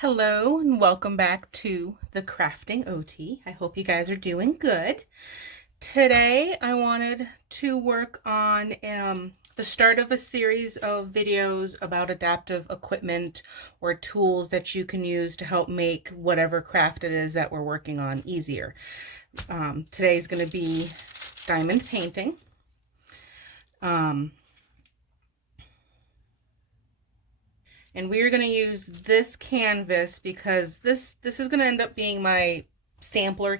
Hello and welcome back to the Crafting OT. I hope you guys are doing good. Today I wanted to work on the start of a series of videos about adaptive equipment or tools that you can use to help make whatever craft it is that we're working on easier. Today's going to be diamond painting. And we're going to use this canvas because this is going to end up being my sampler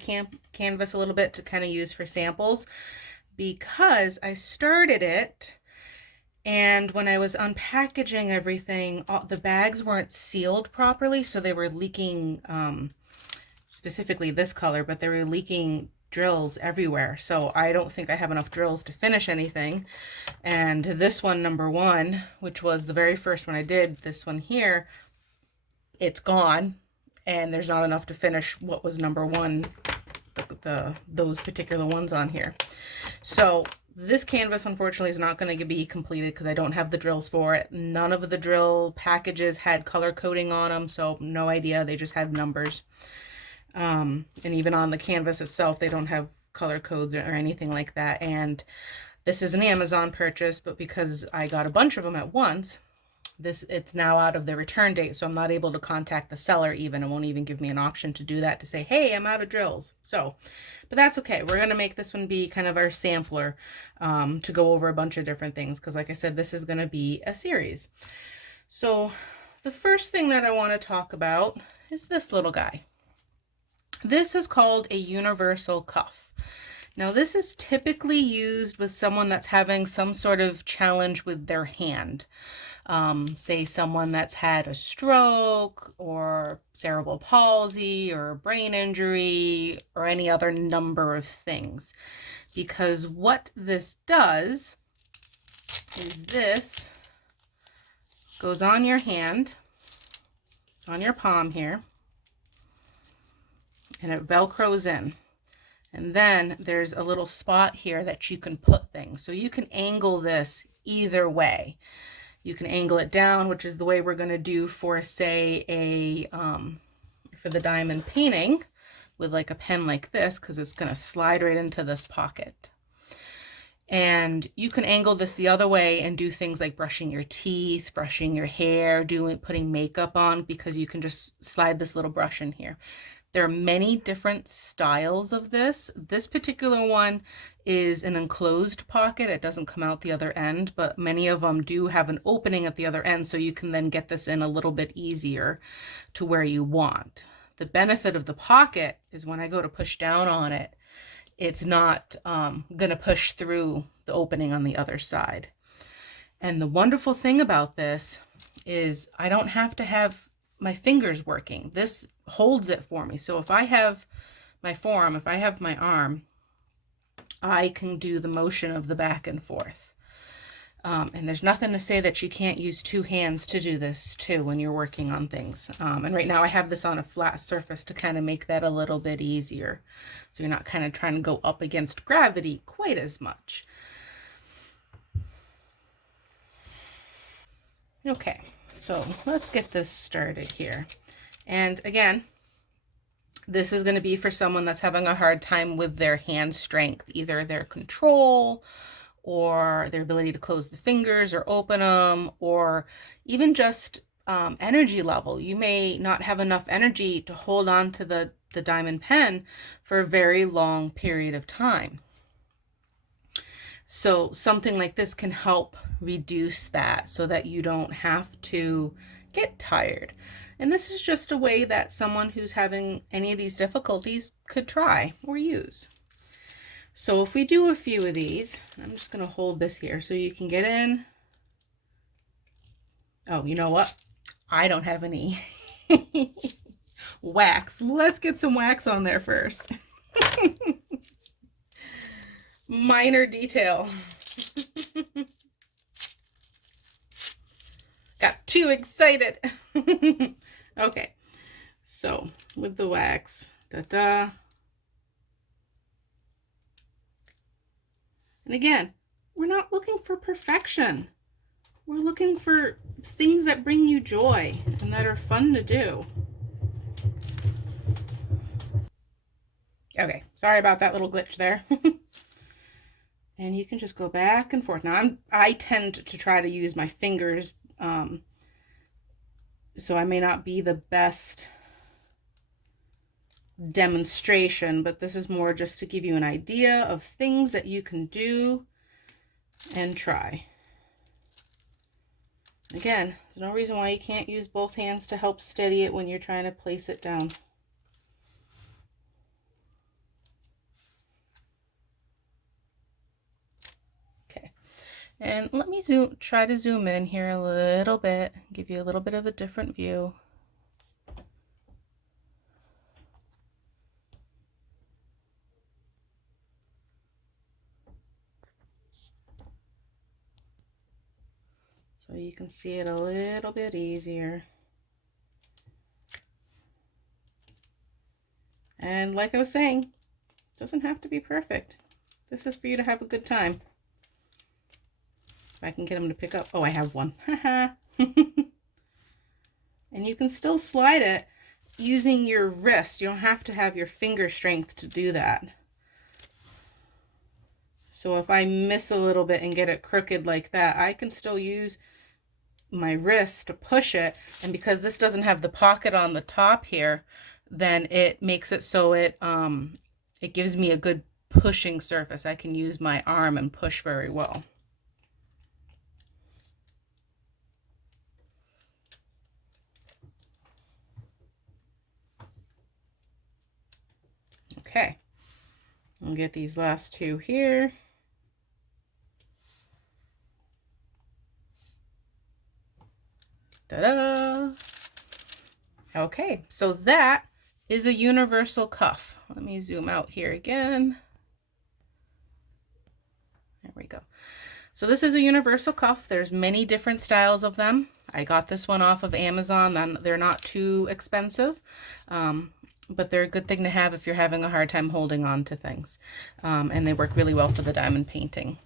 canvas a little bit to kind of use for samples, because I started it and when I was unpackaging everything, the bags weren't sealed properly, so they were leaking, specifically this color, but they were leaking drills everywhere. So I don't think I have enough drills to finish anything. And this one, number one, which was the very first one I did, this one here, it's gone, and there's not enough to finish what was number one, those particular ones on here. So this canvas unfortunately is not going to be completed because I don't have the drills for it. None of the drill packages had color coding on them, so no idea, they just had numbers. And even on the canvas itself, they don't have color codes or anything like that. And this is an Amazon purchase, but because I got a bunch of them at once, it's now out of the return date, so I'm not able to contact the seller even. It won't even give me an option to do that, to say, hey, I'm out of drills. So, but that's okay. We're going to make this one be kind of our sampler to go over a bunch of different things, because like I said, this is going to be a series. So the first thing that I want to talk about is this little guy. This is called a universal cuff. Now this is typically used with someone that's having some sort of challenge with their hand. Say someone that's had a stroke or cerebral palsy or brain injury or any other number of things. Because what this does is this goes on your hand, on your palm here, and it velcros in. And then there's a little spot here that you can put things. So you can angle this either way. You can angle it down, which is the way we're going to do for, say, for the diamond painting with like a pen like this, because it's going to slide right into this pocket. And you can angle this the other way and do things like brushing your teeth, brushing your hair, putting makeup on, because you can just slide this little brush in here. There are many different styles of this. This particular one is an enclosed pocket. It doesn't come out the other end, but many of them do have an opening at the other end, so you can then get this in a little bit easier to where you want. The benefit of the pocket is when I go to push down on it, it's not going to push through the opening on the other side. And the wonderful thing about this is I don't have to have my fingers working. This holds it for me. So if I have my forearm, if I have my arm, I can do the motion of the back and forth. And there's nothing to say that you can't use two hands to do this too when you're working on things. And right now I have this on a flat surface to kind of make that a little bit easier. So you're not kind of trying to go up against gravity quite as much. Okay, so let's get this started here. And again, this is going to be for someone that's having a hard time with their hand strength, either their control or their ability to close the fingers or open them, or even just energy level. You may not have enough energy to hold on to the diamond pen for a very long period of time. So something like this can help reduce that so that you don't have to get tired. And this is just a way that someone who's having any of these difficulties could try or use. So if we do a few of these, I'm just going to hold this here so you can get in. Oh, you know what? I don't have any wax. Let's get some wax on there first. Minor detail. Got too excited. Okay, so with the wax, and again, we're not looking for perfection. We're looking for things that bring you joy and that are fun to do. Okay, sorry about that little glitch there. And you can just go back and forth. Now I tend to try to use my fingers, so I may not be the best demonstration, but this is more just to give you an idea of things that you can do and try. Again, there's no reason why you can't use both hands to help steady it when you're trying to place it down. Okay, and let me try to zoom in here a little bit, give you a little bit of a different view. So you can see it a little bit easier. And like I was saying, it doesn't have to be perfect. This is for you to have a good time. If I can get them to pick up. Oh, I have one. Haha. And you can still slide it using your wrist. You don't have to have your finger strength to do that. So if I miss a little bit and get it crooked like that, I can still use my wrist to push it. And because this doesn't have the pocket on the top here, then it makes it so it gives me a good pushing surface. I can use my arm and push very well. Okay, I'll get these last two here. Ta-da! Okay, so that is a universal cuff. Let me zoom out here again. There we go. So this is a universal cuff. There's many different styles of them. I got this one off of Amazon. They're not too expensive, but they're a good thing to have if you're having a hard time holding on to things. And they work really well for the diamond painting.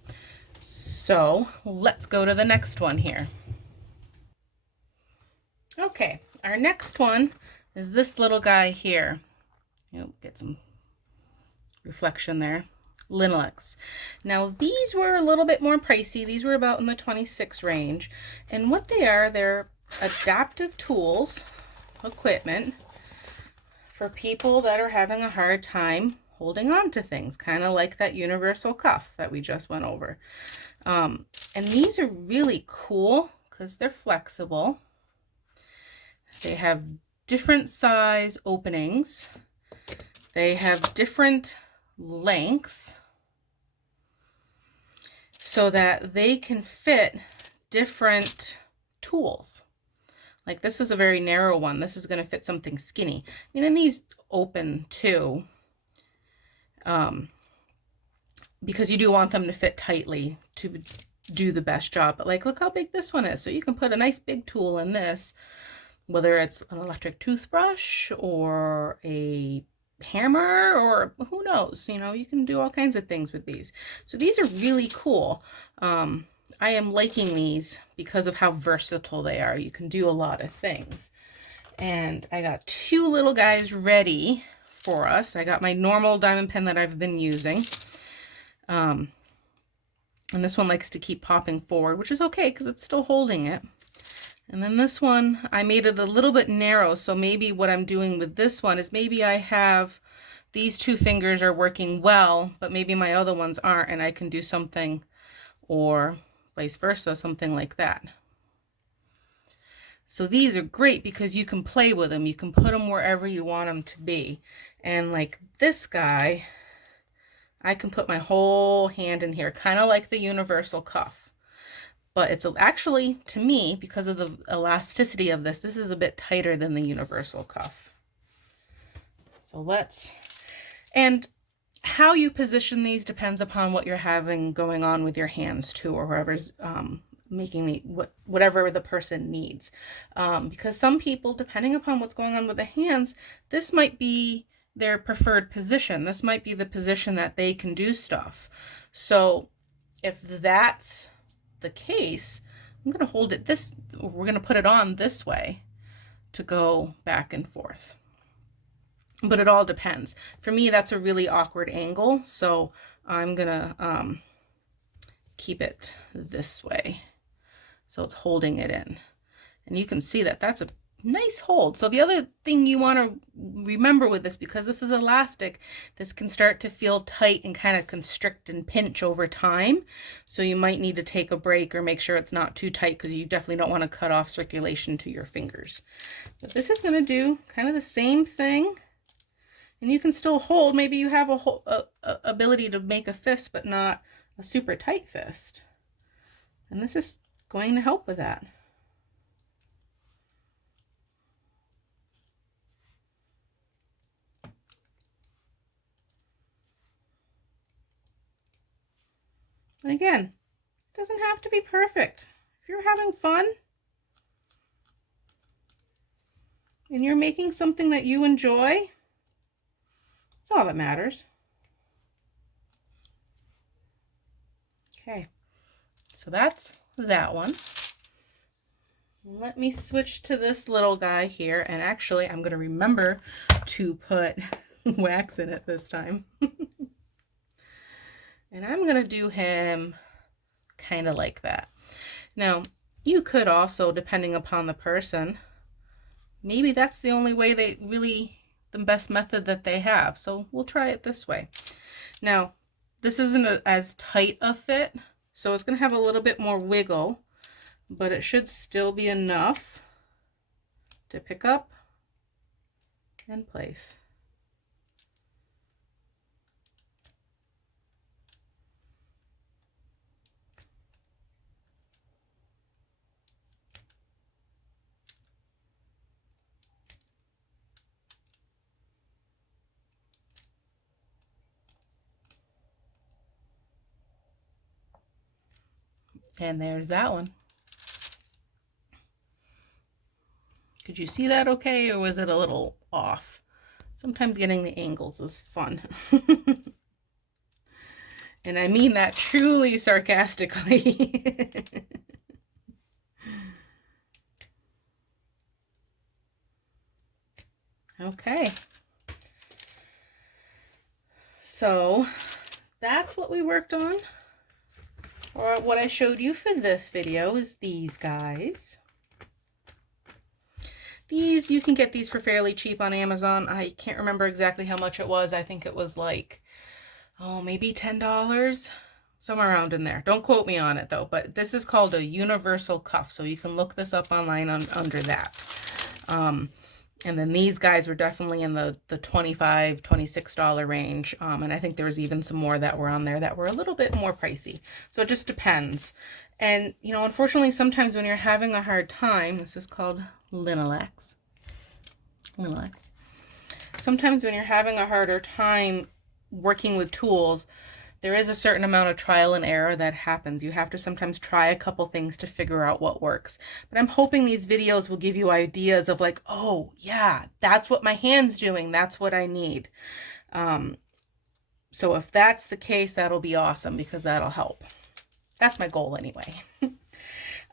So let's go to the next one here. Okay, our next one is this little guy here. You'll get some reflection there. Linalex. Now these were a little bit more pricey. These were about in the 26 range. And what they are, they're adaptive tools, equipment for people that are having a hard time holding on to things, kind of like that universal cuff that we just went over. And these are really cool because they're flexible. They have different size openings. They have different lengths so that they can fit different tools. Like this is a very narrow one. This is going to fit something skinny. And these open too, because you do want them to fit tightly to do the best job. But like, look how big this one is. So you can put a nice big tool in this, whether it's an electric toothbrush or a hammer or who knows, you can do all kinds of things with these. So these are really cool. I am liking these because of how versatile they are. You can do a lot of things. And I got two little guys ready for us. I got my normal diamond pen that I've been using. And this one likes to keep popping forward, which is okay because it's still holding it. And then this one, I made it a little bit narrow. So maybe what I'm doing with this one is maybe I have these two fingers are working well, but maybe my other ones aren't, and I can do something, or vice versa, something like that. So these are great because you can play with them. You can put them wherever you want them to be. And like this guy, I can put my whole hand in here, kind of like the universal cuff. But it's actually, to me, because of the elasticity of this is a bit tighter than the universal cuff. So and how you position these depends upon what you're having going on with your hands too, or whoever's making whatever the person needs. Because some people, depending upon what's going on with the hands, this might be their preferred position. This might be the position that they can do stuff. So if that's the case, I'm going to hold it we're going to put it on this way to go back and forth. but it all depends. For me, that's a really awkward angle, so I'm gonna keep it this way so it's holding it in. And you can see that that's a nice hold. So the other thing you want to remember with this, because this is elastic, this can start to feel tight and kind of constrict and pinch over time. So you might need to take a break or make sure it's not too tight, because you definitely don't want to cut off circulation to your fingers. But this is going to do kind of the same thing. And you can still hold. Maybe you have a ability to make a fist, but not a super tight fist. And this is going to help with that. And again, it doesn't have to be perfect. If you're having fun and you're making something that you enjoy, that's all that matters. Okay, so that's that one. Let me switch to this little guy here, and actually I'm going to remember to put wax in it this time. And I'm going to do him kind of like that. Now, you could also, depending upon the person, maybe that's the only way the best method that they have. So we'll try it this way. Now, this isn't as tight a fit, so it's going to have a little bit more wiggle, but it should still be enough to pick up and place. And there's that one. Could you see that okay, or was it a little off? Sometimes getting the angles is fun. And I mean that truly sarcastically. Okay. So that's what we worked on. Or what I showed you for this video is these guys. These, you can get these for fairly cheap on Amazon. I can't remember exactly how much it was. I think it was like, oh, maybe $10, somewhere around in there. Don't quote me on it though, but this is called a universal cuff. So you can look this up online under that. And then these guys were definitely in the $25, $26 range. And I think there was even some more that were on there that were a little bit more pricey. So it just depends. And, you know, unfortunately, sometimes when you're having a hard time, this is called Linalax. Linalax. Sometimes when you're having a harder time working with tools, there is a certain amount of trial and error that happens. You have to sometimes try a couple things to figure out what works. But I'm hoping these videos will give you ideas of like, oh yeah, that's what my hand's doing. That's what I need. So if that's the case, that'll be awesome, because that'll help. That's my goal anyway.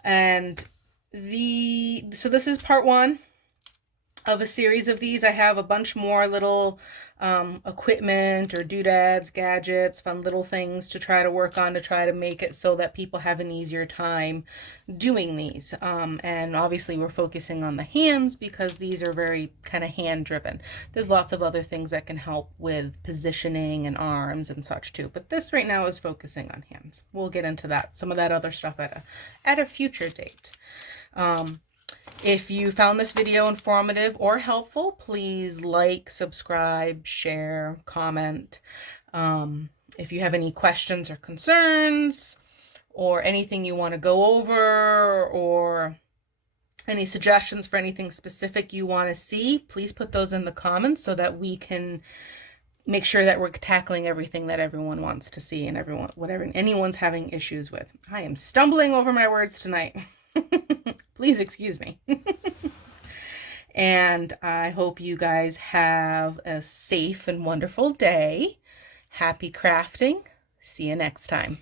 And so this is part one of a series of these. I have a bunch more little equipment or doodads, gadgets, fun little things to try to work on to try to make it so that people have an easier time doing these. And obviously we're focusing on the hands because these are very kind of hand driven. There's lots of other things that can help with positioning and arms and such too, but this right now is focusing on hands. We'll get into that, some of that other stuff at a future date. If you found this video informative or helpful, please like, subscribe, share, comment. If you have any questions or concerns or anything you want to go over, or any suggestions for anything specific you want to see, please put those in the comments so that we can make sure that we're tackling everything that everyone wants to see and whatever anyone's having issues with. I am stumbling over my words tonight. Please excuse me. And I hope you guys have a safe and wonderful day. Happy crafting. See you next time.